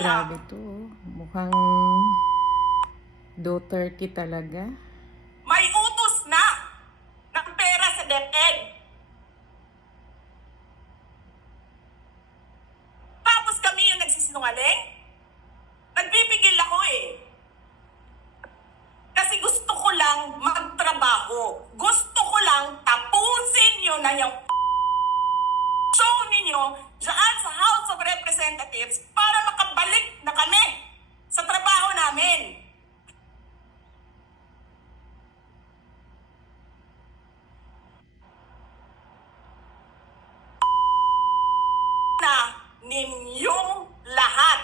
Grabe to. Mukhang Duterte talaga. May utos na ng pera sa DepEd. Tapos kami yung nagsisinungaling? Nagpipigil ako eh. Kasi gusto ko lang magtrabaho. Gusto ko lang tapusin nyo na yung show ninyo dyan sa House of Representatives para makabalik na kami sa trabaho namin. Na ninyong lahat,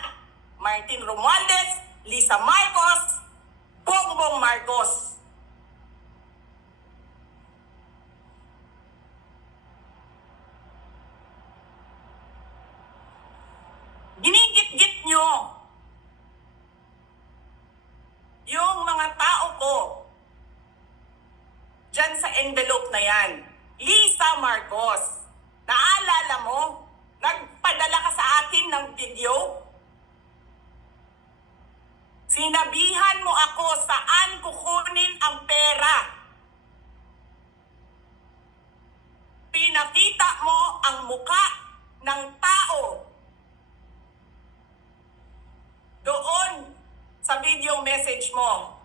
Martin Romualdez, Lisa Marcos, Bongbong Marcos. Ginigit-git nyo yung mga tao ko dyan sa envelope na yan. Lisa Marcos, naalala mo? Nagpadala ka sa akin ng video? Sinabihan mo ako saan kukunin ang pera. Pinakita mo ang muka ng tao doon sa video message mo.